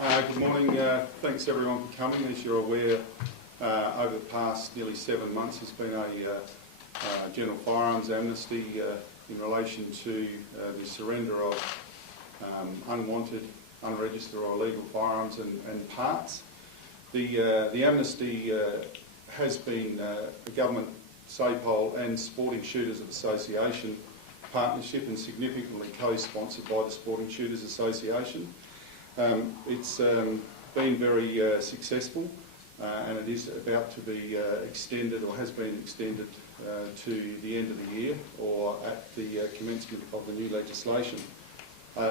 Good morning. Thanks everyone for coming. As you're aware, over the past nearly 7 months there's been a general firearms amnesty in relation to the surrender of unwanted, unregistered or illegal firearms and parts. The amnesty has been the government, SAPOL and Sporting Shooters Association partnership and significantly co-sponsored by the Sporting Shooters Association. It's been very successful and it is about to be extended, or has been extended to the end of the year or at the commencement of the new legislation.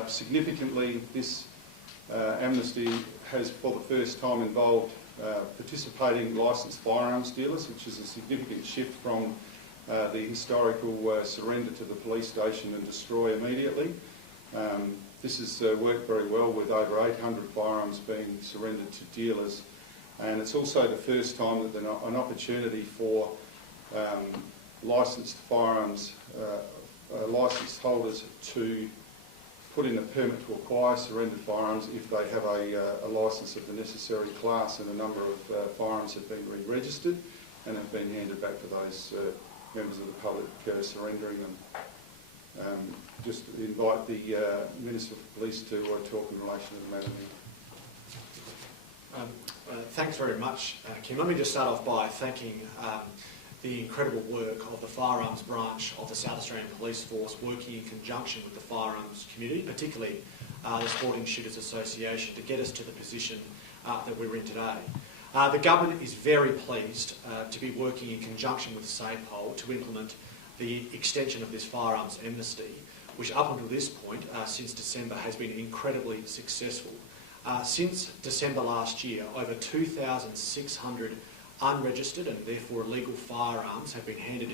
Significantly, this amnesty has for the first time involved participating licensed firearms dealers, which is a significant shift from the historical surrender to the police station and destroy immediately. This has worked very well with over 800 firearms being surrendered to dealers, and it's also the first time that an opportunity for licensed firearms licence holders to put in a permit to acquire surrendered firearms if they have a licence of the necessary class, and a number of firearms have been re-registered and have been handed back to those members of the public surrendering them. Just invite the Minister for Police to talk in relation to the matter here. Thanks very much, Kim. Let me just start off by thanking the incredible work of the firearms branch of the South Australian Police Force, working in conjunction with the firearms community, particularly the Sporting Shooters Association, to get us to the position that we're in today. The government is very pleased to be working in conjunction with SAPOL to implement the extension of this firearms amnesty, which up until this point, since December, has been incredibly successful. Since December last year, over 2,600 unregistered and therefore illegal firearms have been handed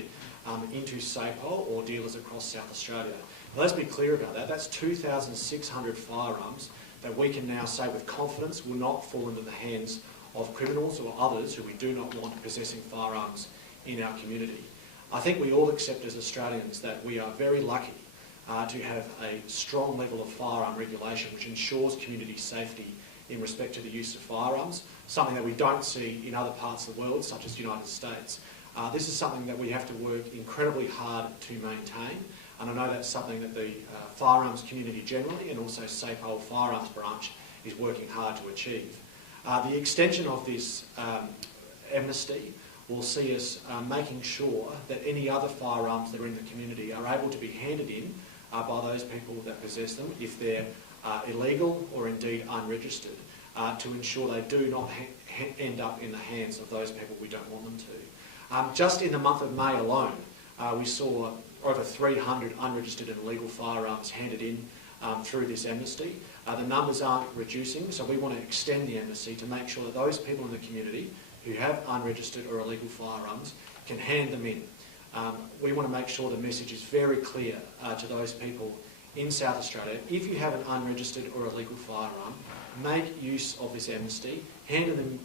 into SAPOL or dealers across South Australia. Now, let's be clear about that. That's 2,600 firearms that we can now say with confidence will not fall into the hands of criminals or others who we do not want possessing firearms in our community. I think we all accept as Australians that we are very lucky to have a strong level of firearm regulation which ensures community safety in respect to the use of firearms, something that we don't see in other parts of the world, such as the United States. This is something that we have to work incredibly hard to maintain, and I know that's something that the firearms community generally and also SAPOL Firearms Branch is working hard to achieve. The extension of this amnesty will see us making sure that any other firearms that are in the community are able to be handed in by those people that possess them if they're illegal or indeed unregistered, to ensure they do not end up in the hands of those people we don't want them to. Just in the month of May alone, we saw over 300 unregistered and illegal firearms handed in through this amnesty. The numbers aren't reducing, so we want to extend the amnesty to make sure that those people in the community who have unregistered or illegal firearms can hand them in. We want to make sure the message is very clear to those people in South Australia. If you have an unregistered or illegal firearm, make use of this amnesty, hand them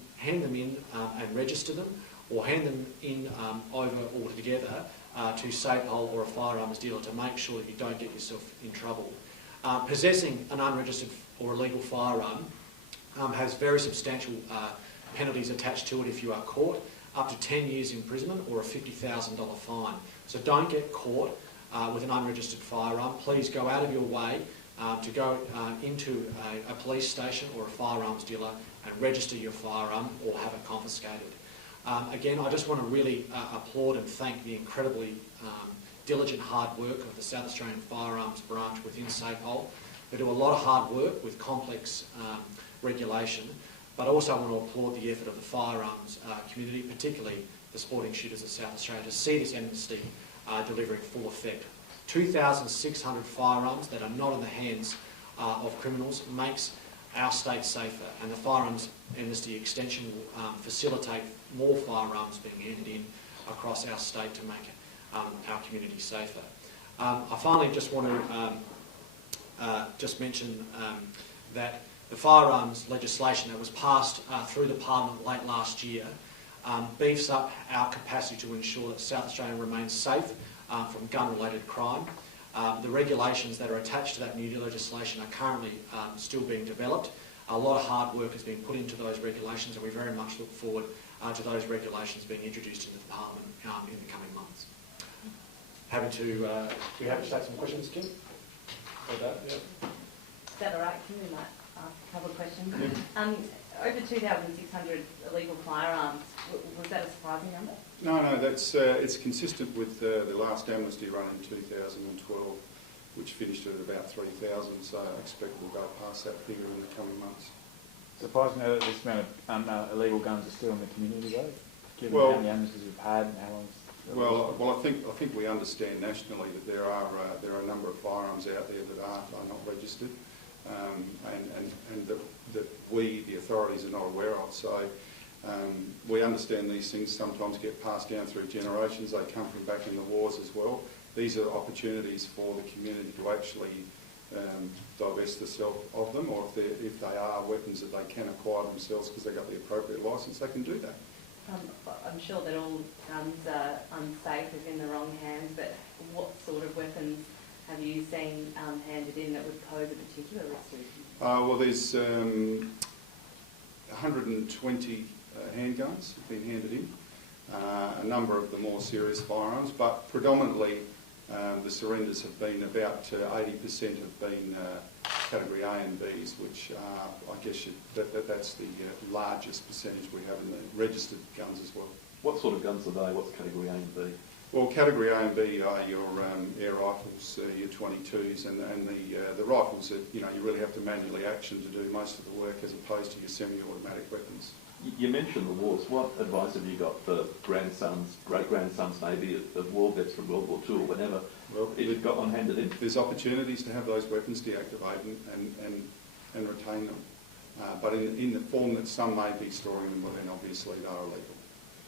in and register them, or hand them in over or together to SAPOL or a firearms dealer to make sure that you don't get yourself in trouble. Possessing an unregistered or illegal firearm has very substantial penalties attached to it if you are caught, up to 10 years imprisonment or a $50,000 fine. So don't get caught with an unregistered firearm. Please go out of your way to go into a police station or a firearms dealer and register your firearm or have it confiscated. Again, I just want to really applaud and thank the incredibly diligent hard work of the South Australian Firearms Branch within SAPOL. They do a lot of hard work with complex regulation, but also I want to applaud the effort of the firearms community, particularly the Sporting Shooters of South Australia, to see this amnesty delivering full effect. 2,600 firearms that are not in the hands of criminals makes our state safer, and the firearms amnesty extension will facilitate more firearms being handed in across our state to make our community safer. I finally just want to just mention that the firearms legislation that was passed through the Parliament late last year beefs up our capacity to ensure that South Australia remains safe from gun-related crime. The regulations that are attached to that new legislation are currently still being developed. A lot of hard work has been put into those regulations, and we very much look forward to those regulations being introduced into the Parliament in the coming months. Happy to take some questions, Kim? Is that all right, Kim? We might ask a couple of questions. Yeah. Over 2,600 illegal firearms. Was that a surprising number? No, that's it's consistent with the last amnesty run in 2012, which finished at about 3,000. So I expect we'll go past that figure in the coming months. Surprising that this amount of illegal guns are still in the community, though, given Well, how many amnesties we've had and how long. Well, I think we understand nationally that there are a number of firearms out there that are not registered, and that we, the authorities, are not aware of. So we understand these things sometimes get passed down through generations. They come from back in the wars as well. These are opportunities for the community to actually divest themselves of them, or if they are weapons that they can acquire themselves because they've got the appropriate licence, they can do that. I'm sure that all guns are unsafe if in the wrong hands, but what sort of weapons have you seen handed in that would pose a particular risk to you? Well, there's 120 handguns have been handed in, a number of the more serious firearms, but predominantly the surrenders have been about 80% have been category A and Bs, which I guess that's the largest percentage we have in the registered guns as well. What sort of guns are they? What's category A and B? Well, category A and B are your air rifles, your 22s, and the rifles that you really have to manually action to do most of the work, as opposed to your semi-automatic weapons. You mentioned the wars. What advice have you got for grandsons, great-grandsons maybe, of war vets from World War II or whenever, if you've got one handed in? There's opportunities to have those weapons deactivated and retain them, but in the form that some may be storing them, well, then obviously they are illegal.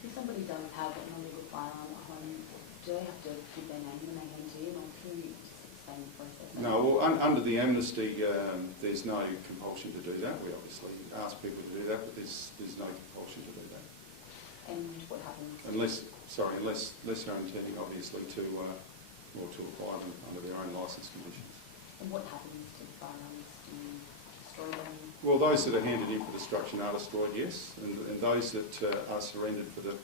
If somebody does have an illegal firearm at home, do they have to give their name when they hand to you, or can you just explain the process? No, well, under the amnesty, there's no compulsion to do that. We obviously ask people to do that, but there's no compulsion to do that. And what happens? Unless they're intending, obviously, to acquire them under their own licence conditions. And what happens to the firearms? Do you destroy them? Well, those that are handed in for destruction are destroyed, yes, and those that are surrendered for the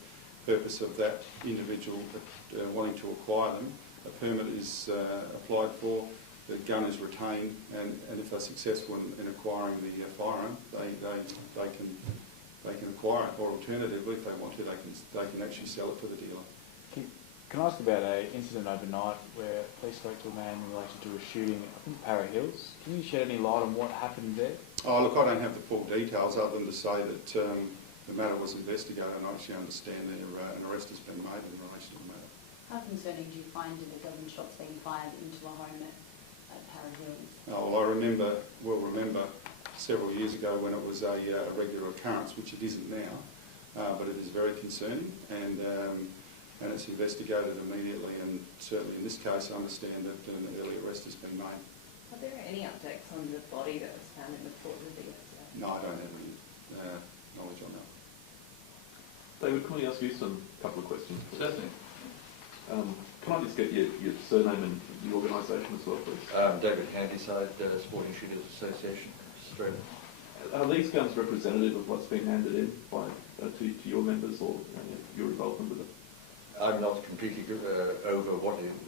purpose of that individual wanting to acquire them, a permit is applied for, the gun is retained, and if they're successful in acquiring the firearm, they can acquire it, or alternatively, if they want to, they can actually sell it to the dealer. Can I ask about an incident overnight where police spoke to a man in relation to a shooting, I think, Para Hills? Can you shed any light on what happened there? Oh, look, I don't have the full details other than to say that the matter was investigated, and I actually understand that an arrest has been made in relation to the matter. How concerning do you find the dozen shots being fired into a home at Para Hills? Oh, well, I remember several years ago when it was a regular occurrence, which it isn't now, but it is very concerning, and it's investigated immediately, and certainly in this case I understand that an early arrest has been made. Are there any updates on the body that was found in the port of the No, I don't have any knowledge on that. David, can I ask you a couple of questions? Please? Certainly. Can I just get your surname and the organisation as well, please? David Handyside, Sporting Shooters Association, Australia. Are these guns representative of what's been handed in by to your members, or your involvement with it? I'm not completely over what